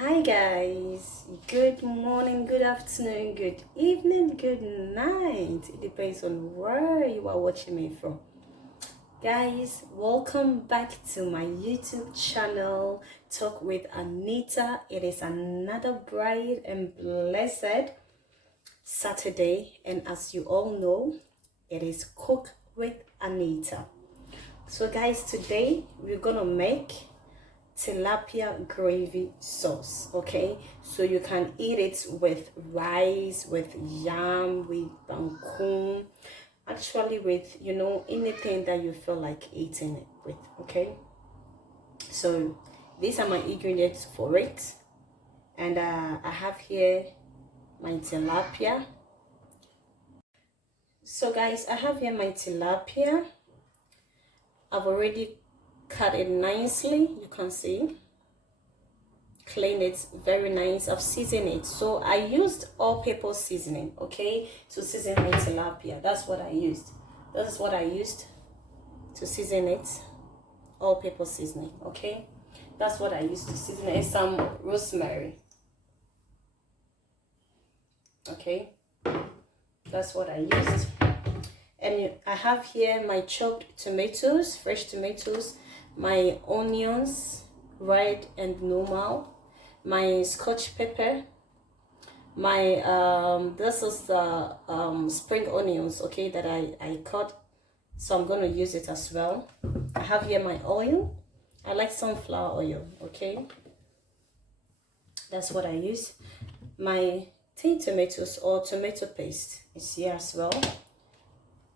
Hi guys, good morning, good afternoon, good evening, good night. It depends on where you are watching me from. Guys, welcome back to my YouTube channel, Talk with Anita. It is another bright and blessed Saturday, and as you all know, it is Cook with Anita. So guys, today we're gonna make tilapia gravy sauce. Okay, so you can eat it with rice, with yam, with bangkun, actually with anything that you feel like eating it with. Okay, so these are my ingredients for it, and I have here my tilapia. So guys, I have here my tilapia. I've already cut it nicely, you can see. Clean it very nice. I've seasoned it, so I used all-purpose seasoning, okay, to season my tilapia. That's what I used. This is what I used to season it. All-purpose seasoning, okay. That's what I used to season it. Some rosemary, okay. That's what I used. And I have here my chopped tomatoes, fresh tomatoes, my onions, red and normal, my scotch pepper, my this is the spring onions, okay, that I cut, so I'm going to use it as well. I have here my oil. I like sunflower oil, okay. That's what I use. My tin tomatoes or tomato paste is here as well,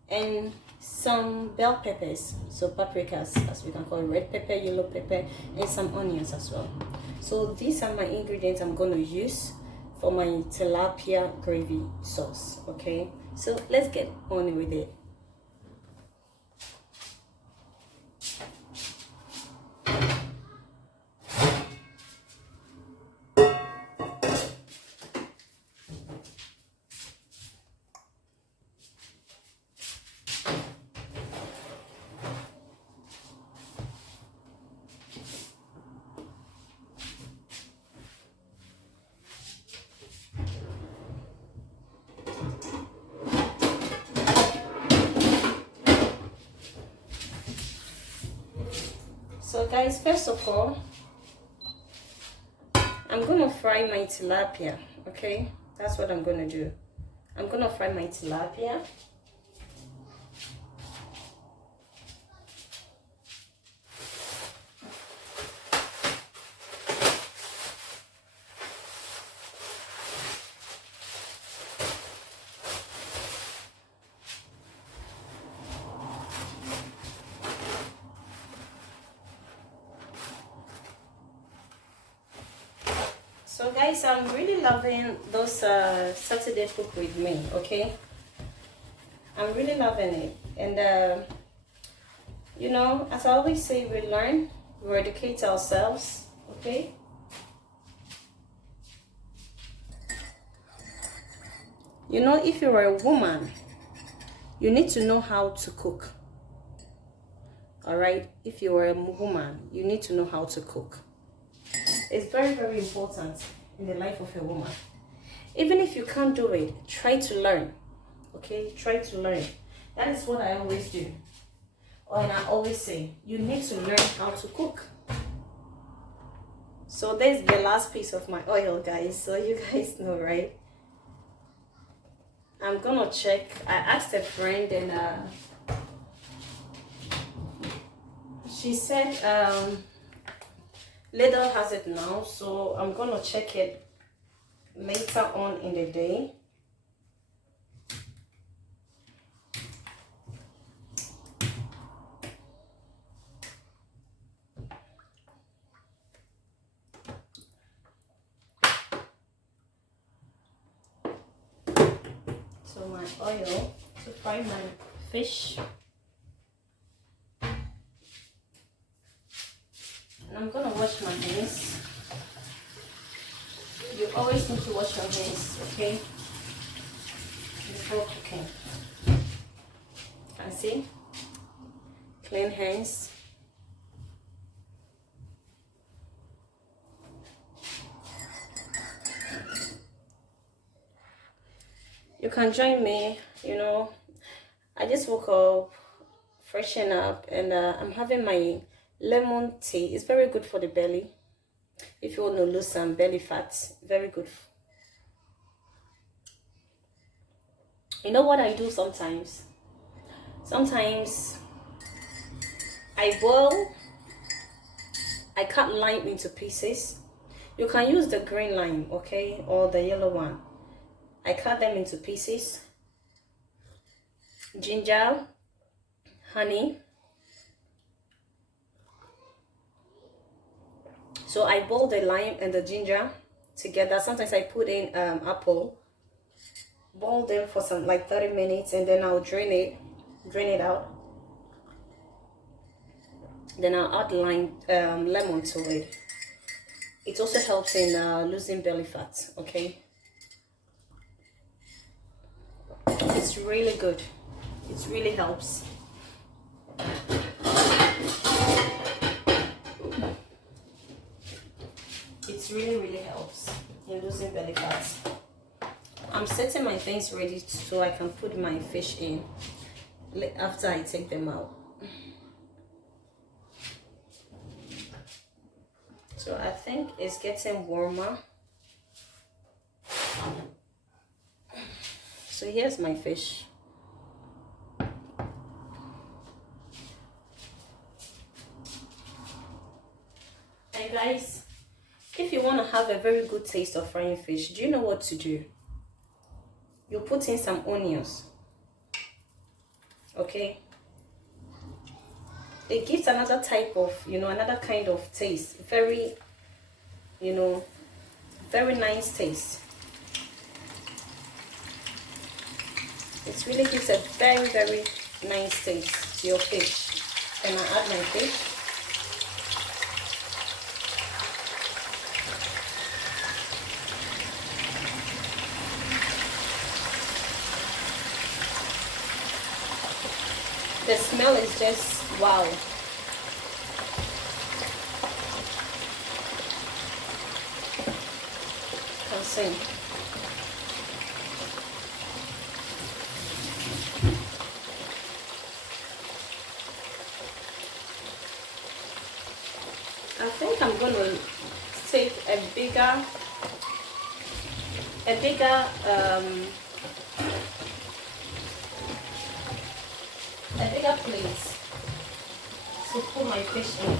and some bell peppers, so paprikas as we can call it, red pepper, yellow pepper, and some onions as well. So these are my ingredients I'm going to use for my tilapia gravy sauce, okay. So let's get on with it. So guys, first of all, I'm gonna fry my tilapia, okay. That's what I'm gonna do. I'm gonna fry my tilapia. So guys, I'm really loving those Saturday cook with me, okay. I'm really loving it, and as I always say, we learn, we educate ourselves, okay. If you are a woman, you need to know how to cook. All right, if you are a woman, you need to know how to cook. It's very, very important in the life of a woman. Even if you can't do it, try to learn, okay. Try to learn. That is what I always do. And I always say, you need to learn how to cook. So there's the last piece of my oil, guys, so you guys know, right? I'm gonna check. I asked a friend, and she said Lidl has it now, so I'm gonna check it later on in the day. So my oil to fry my fish, and I'm gonna wash my hands. You always need to wash your hands, okay, before cooking. And see, clean hands. you can join me. You know, I just woke up, freshen up, and I'm having my lemon tea. It's very good for the belly. If you want to lose some belly fat, very good. You know what I do sometimes? Sometimes I cut lime into pieces. You can use the green lime, okay, or the yellow one. I cut them into pieces. Ginger, honey. So I boil the lime and the ginger together. Sometimes I put in apple. Boil them for some like 30 minutes, and then I'll drain it out. Then I'll add lemon to it. It also helps in losing belly fat, okay? It's really good. It really helps. It really helps in losing belly fat. I'm setting my things ready so I can put my fish in after I take them out. So I think it's getting warmer. So here's my fish. And guys, if you want to have a very good taste of frying fish, do you know what to do? You put in some onions. Okay? It gives another type of, another kind of taste. Very, very nice taste. It really gives a very nice taste to your fish. And I add my fish. The smell is just wow. Can sing. I think I'm gonna take a bigger plate to put my fish in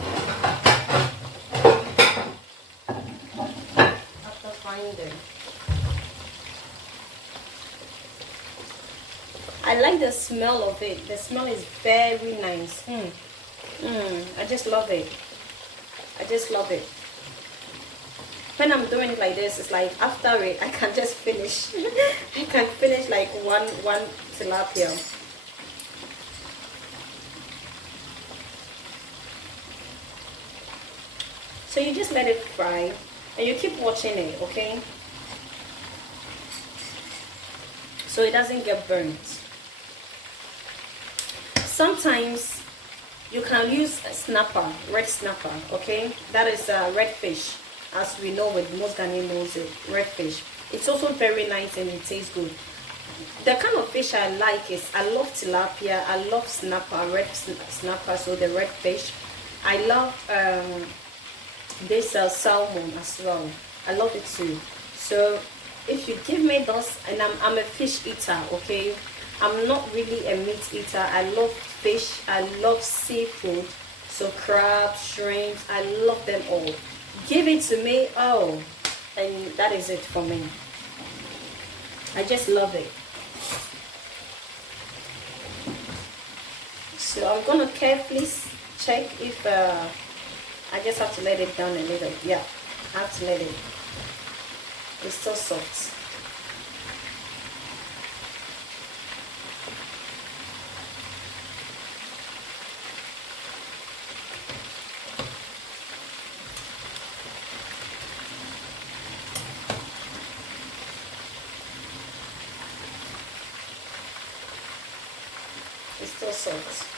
after frying them. I like the smell of it. The smell is very nice. I just love it. I just love it. When I'm doing it like this, it's like after it, I can just finish. I can finish like one tilapia. So you just let it fry, and you keep watching it, okay? So it doesn't get burnt. Sometimes you can use a snapper, red snapper, okay? That is red fish, as we know with most Ghanaian knows it, red fish. It's also very nice and it tastes good. The kind of fish I like is, I love tilapia, I love snapper, red snapper, so the red fish. I love this salmon as well. I love it too. So if you give me those, and I'm a fish eater, okay? I'm not really a meat eater. I love fish, I love seafood, so crab, shrimp, I love them all. Give it to me, oh, and that is it for me. I just love it. So I'm gonna carefully check if I just have to let it down a little. Yeah, I have to let it. It's still soft. It's still soft.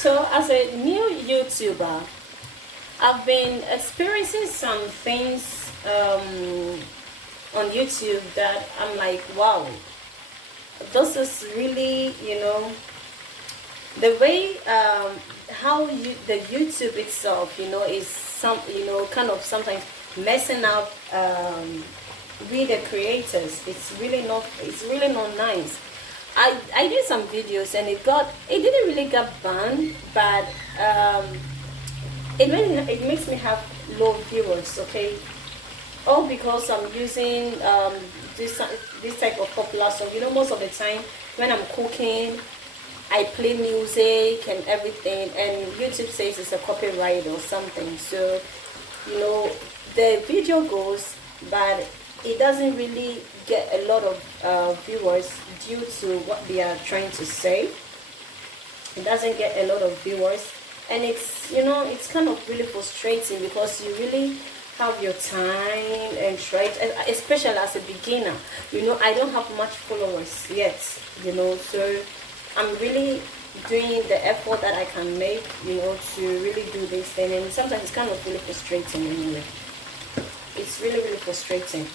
So as a new YouTuber, I've been experiencing some things on YouTube that I'm like, wow, this is really, the way how the YouTube itself, is kind of sometimes messing up with the creators. It's really not nice. I did some videos and it didn't really get banned, but it makes me have low viewers, okay? All because I'm using this type of popular song. Most of the time when I'm cooking, I play music and everything, and YouTube says it's a copyright or something. So, the video goes, but it doesn't really get a lot of viewers due to what they are trying to say. It doesn't get a lot of viewers, and it's kind of really frustrating because you really have your time and try to, especially as a beginner. I don't have much followers yet, so I'm really doing the effort that I can make, to really do this thing, and sometimes it's kind of really frustrating anyway. It's really, really frustrating.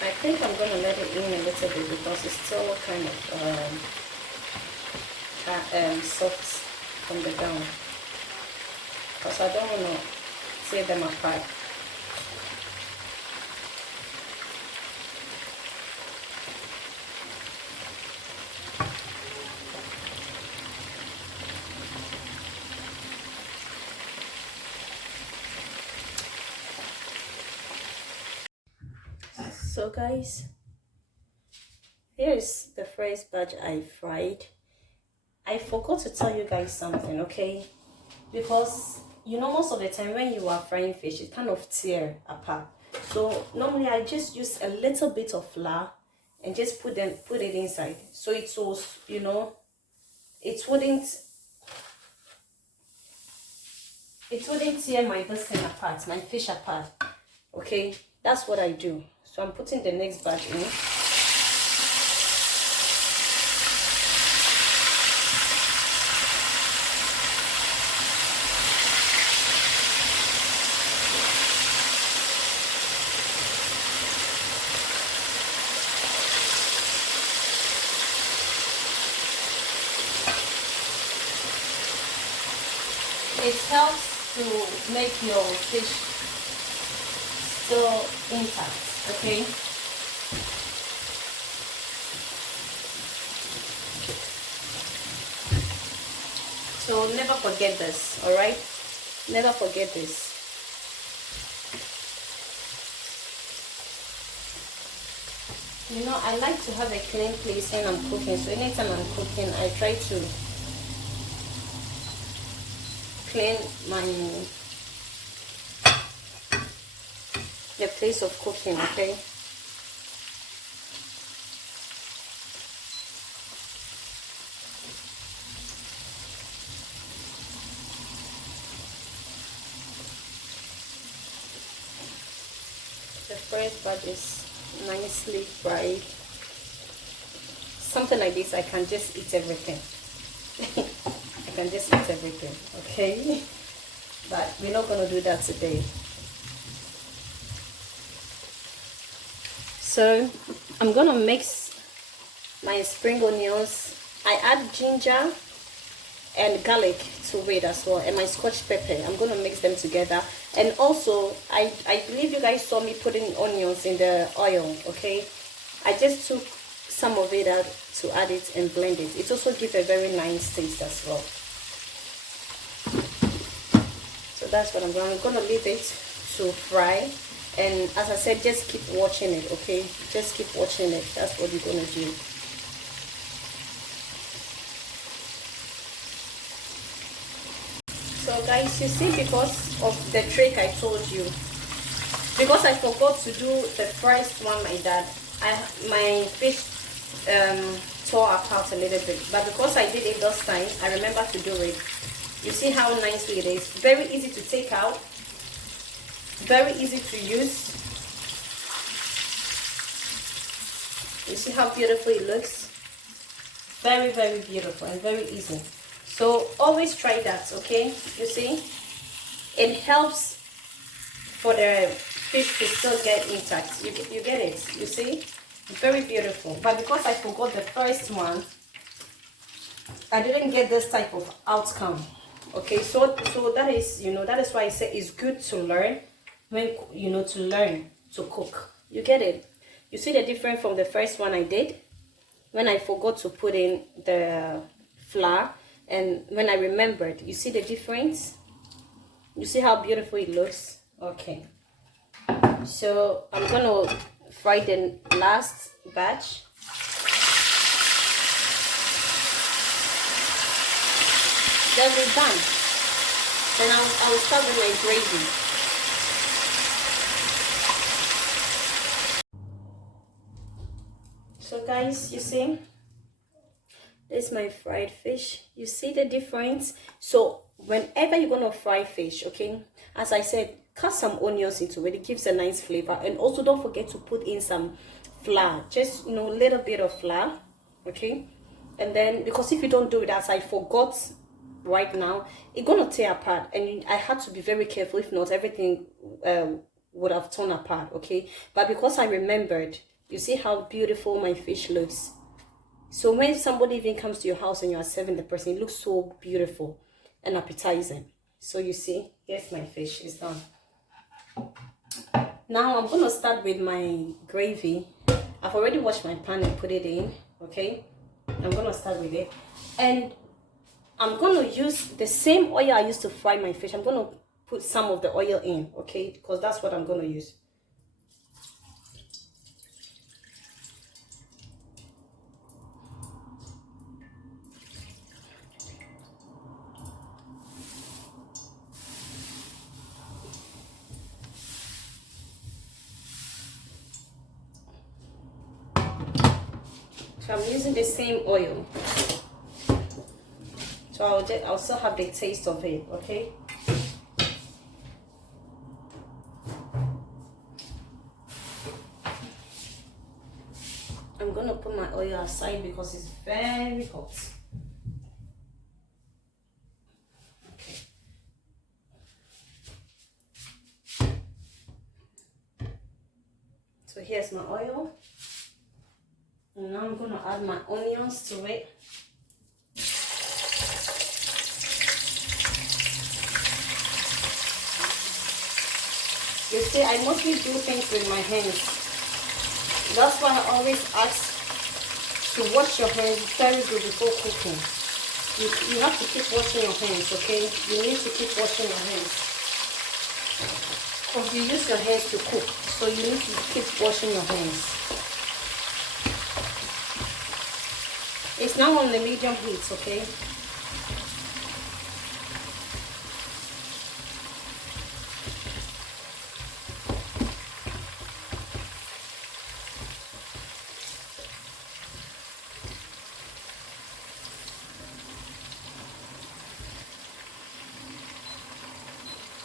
I think I'm going to let it in a little bit because it's still kind of soft from the down, because I don't want to tear them apart. So guys, here's the first batch I fried. I forgot to tell you guys something, okay? Because most of the time when you are frying fish, it kind of tear apart. So normally I just use a little bit of flour and just put it inside, so it was, it wouldn't tear my fish apart. Okay, that's what I do. So I'm putting the next batch in. It helps to make your fish still intact, okay? So never forget this, all right? Never forget this. I like to have a clean place when I'm cooking. So anytime I'm cooking, I try to clean the place of cooking, okay? The first part is nicely fried. Something like this, I can just eat everything. I can just eat everything, okay? But we're not going to do that today. So I'm going to mix my spring onions. I add ginger and garlic to it as well, and my scotch pepper. I'm going to mix them together. And also, I believe you guys saw me putting onions in the oil, okay? I just took some of it out to add it and blend it. It also gives a very nice taste as well. So that's what I'm going to leave it to fry. And as I said, just keep watching it, okay? Just keep watching it. That's what you're going to do. So guys, you see, because of the trick I told you, because I forgot to do the first one like that, my fish tore apart a little bit, but because I did it this time, I remember to do it. You see how nicely it is. Very easy to take out, very easy to use. You see how beautiful it looks? Very, very beautiful and very easy. So always try that, okay? You see, it helps for the fish to still get intact. You get it, you see? Very beautiful. But because I forgot the first one, I didn't get this type of outcome. Okay, so that is, that is why I say it's good to learn when, to learn to cook. You get it? You see the difference from the first one I did when I forgot to put in the flour, and when I remembered. You see the difference? You see how beautiful it looks? Okay. So I'm gonna fry the last batch. Then we're done. Then I will start with my gravy. So guys, you see, this is my fried fish. You see the difference? So whenever you're gonna fry fish, okay, as I said, cut some onions into it. It gives a nice flavor. And also don't forget to put in some flour, just a little bit of flour, okay. And then, because if you don't do it, as I forgot right now, it's gonna tear apart, and I had to be very careful. If not, everything would have torn apart, okay. But because I remembered, you see how beautiful my fish looks. So when somebody even comes to your house and you are serving the person, it looks so beautiful and appetizing. So you see, here's my fish, it's done. Now I'm gonna start with my gravy. I've already washed my pan and put it in, okay. I'm gonna start with it, and I'm gonna use the same oil I used to fry my fish. I'm gonna put some of the oil in, okay, because that's what I'm gonna use. So I'm using the same oil. So I'll still have the taste of it, okay? I'm gonna put my oil aside because it's very hot. Okay. So here's my oil. And now I'm gonna add my onions to it. You see, I mostly do things with my hands. That's why I always ask to wash your hands very good before cooking. You have to keep washing your hands, okay? You need to keep washing your hands. Because you use your hands to cook, so you need to keep washing your hands. It's now on the medium heat, okay?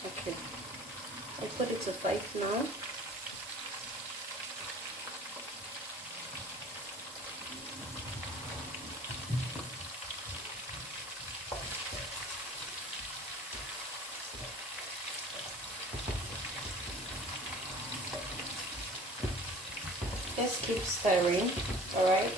Okay, I'll put it to 5 now. Just keep stirring, all right?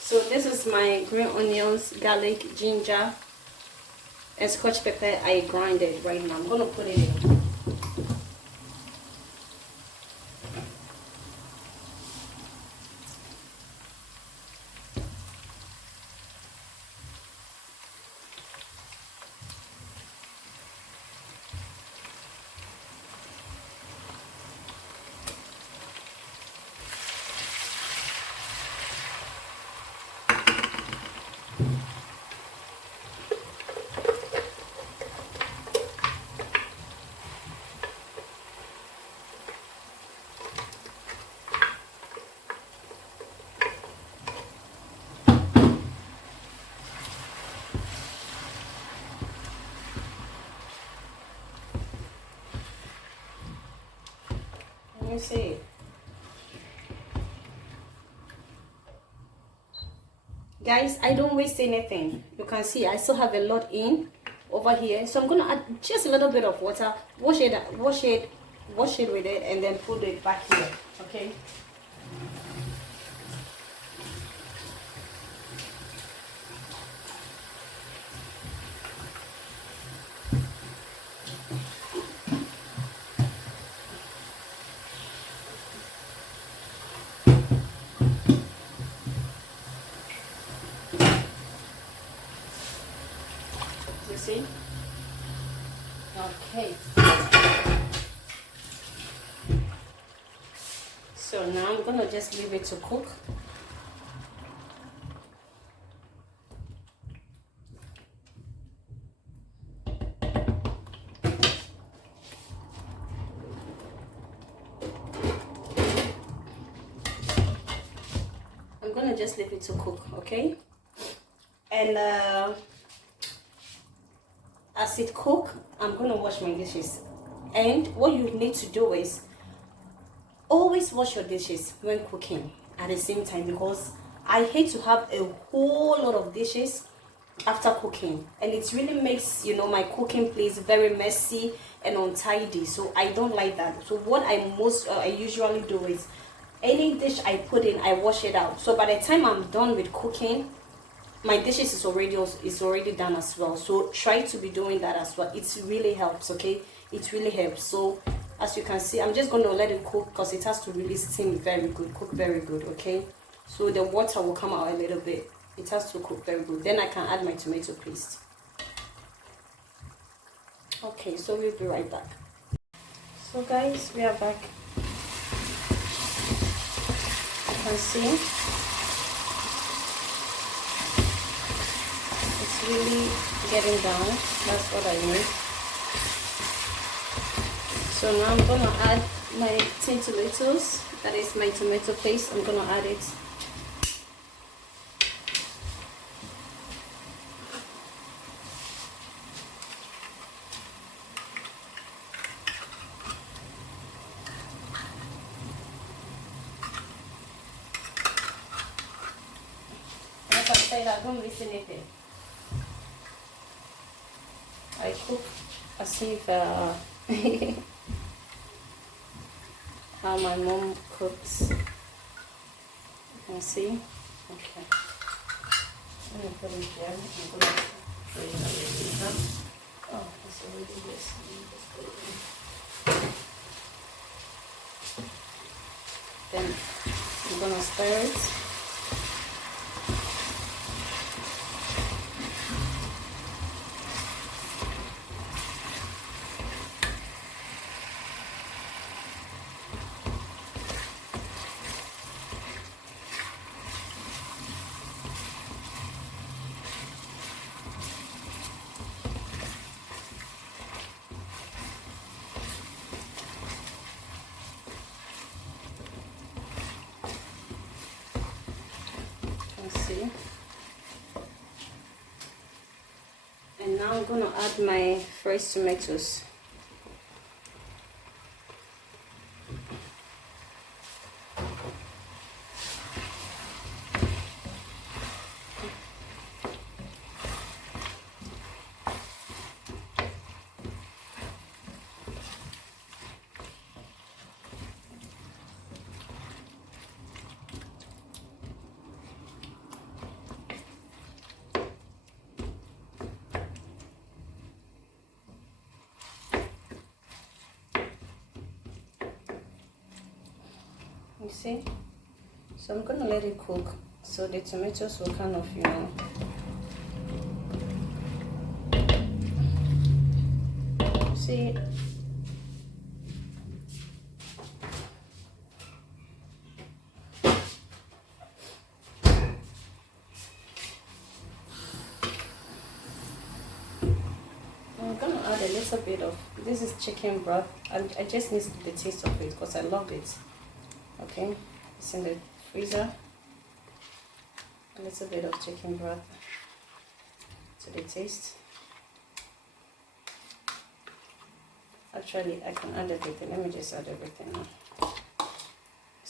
So this is my green onions, garlic, ginger, and scotch pepper. I grinded right now. I'm gonna put it in. me see. Guys, I don't waste anything. You can see I still have a lot in over here, so I'm gonna add just a little bit of water, wash it with it, and then put it back here. Okay. You see? Okay. So now I'm gonna just leave it to cook. I'm gonna just leave it to cook, okay? And as it cook, I'm gonna wash my dishes. And what you need to do is always wash your dishes when cooking at the same time, because I hate to have a whole lot of dishes after cooking, and it really makes, you know, my cooking place very messy and untidy. So I don't like that. So what I usually do is any dish I put in, I wash it out. So by the time I'm done with cooking, my dishes is already done as well. So try to be doing that as well. It really helps, okay? It really helps. So as you can see, I'm just going to let it cook because it has to really steam very good, cook very good, okay? So the water will come out a little bit. It has to cook very good. Then I can add my tomato paste. Okay, so we'll be right back. So guys, we are back. You can see it's really getting down. That's what I mean. So now I'm gonna add my tin tomatoes. That is my tomato paste. I'm gonna add it. Like I said, I don't miss anything. I cook as if how my mom cooks. You can see. Okay. Let me put it here. I'm gonna put it on the Oh, it's already this. Then I'm gonna stir it. See, and now I'm gonna add my fresh tomatoes. You see? So I'm gonna let it cook so the tomatoes will kind of, you know, see. I'm gonna add a little bit of, this is chicken broth. I just need the taste of it because I love it. Okay, it's in the freezer. A little bit of chicken broth to the taste. Actually, I can add everything. Let me just add everything now.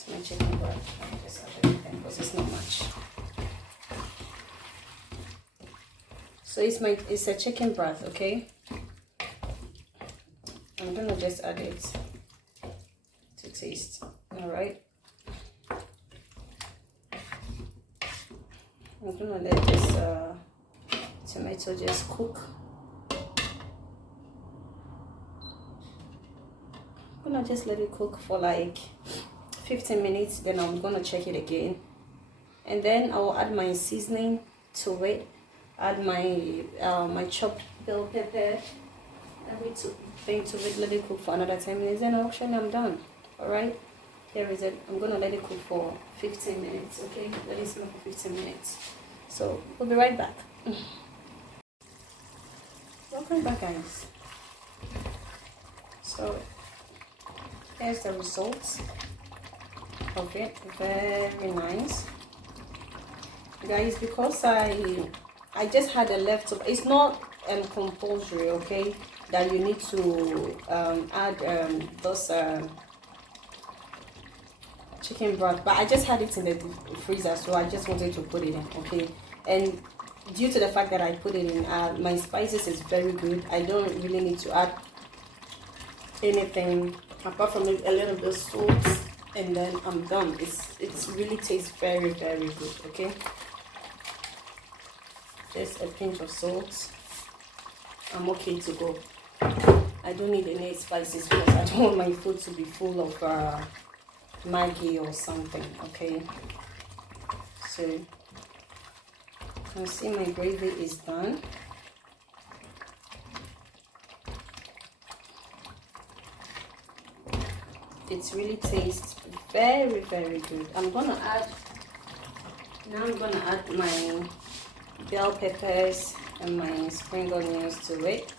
It's my chicken broth. I just add everything because it's not much. So it's a chicken broth, okay? I'm gonna just add it to taste. All right. I'm gonna let this tomato just cook. I'm gonna just let it cook for like 15 minutes, then I'm gonna check it again, and then I will add my seasoning to it, add my my chopped bell pepper, everything to it, let it cook for another 10 minutes, then actually I'm done. All right, here is it. I'm gonna let it cook for 15 minutes. Okay, let it simmer for 15 minutes. So we'll be right back. Welcome back, guys. So here's the results of it. Very nice, guys. Because I just had a leftover. It's not compulsory, okay, that you need to add those chicken broth, but I just had it in the freezer, so I just wanted to put it in, okay. And due to the fact that I put it in, my spices is very good. I don't really need to add anything apart from a little bit of salt, and then I'm done. It's really tastes very, very good, okay. Just a pinch of salt. I'm okay to go. I don't need any spices because I don't want my food to be full of Maggi or something, okay. So you can see my gravy is done. It really tastes very, very good. I'm gonna add my bell peppers and my spring onions to it.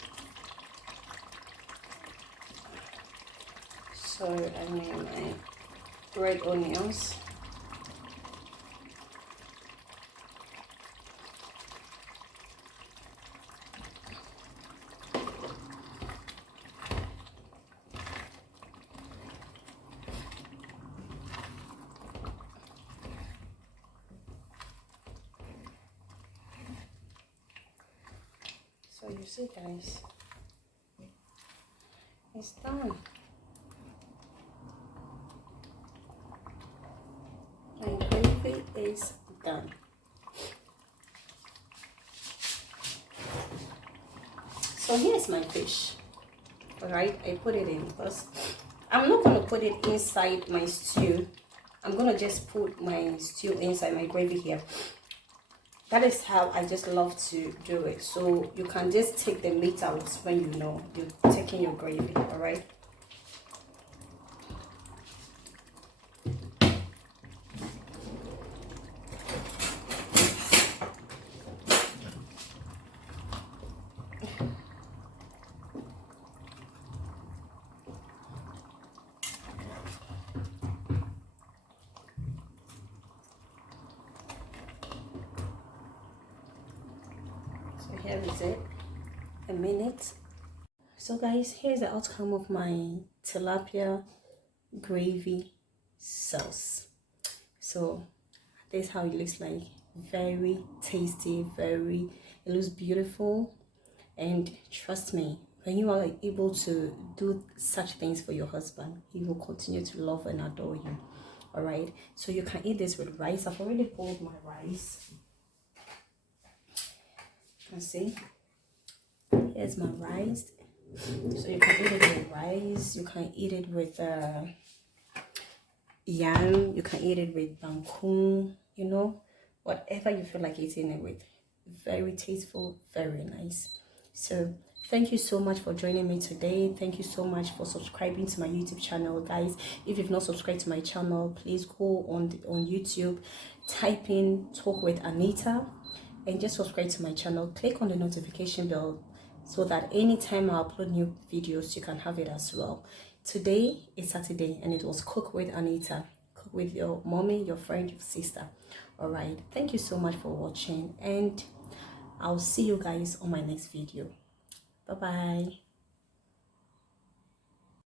So I mean my red onions. So you see, guys, it's done. My gravy is done. So here's my fish. All right, I put it in because I'm not gonna put it inside my stew. I'm gonna just put my stew inside my gravy here. That is how I just love to do it. So you can just take the meat out when you know you're taking your gravy. All right. Here is it, a minute. So guys, here's the outcome of my tilapia gravy sauce. So this is how it looks like. Very tasty, it looks beautiful. And trust me, when you are able to do such things for your husband, he will continue to love and adore you. All right, so you can eat this with rice. I've already boiled my rice. You can see, here's my rice. So you can eat it with rice, you can eat it with yam, you can eat it with bangkung, you know, whatever you feel like eating it with. Very tasteful, very nice. So thank you so much for joining me today. Thank you so much for subscribing to my YouTube channel, guys. If you've not subscribed to my channel, please go on YouTube, type in Talk with Anita, and just subscribe to my channel. Click on the notification bell so that anytime I upload new videos, you can have it as well. Today is Saturday and it was Cook with Anita. Cook with your mommy, your friend, your sister. All right, thank you so much for watching, and I'll see you guys on my next video. Bye bye.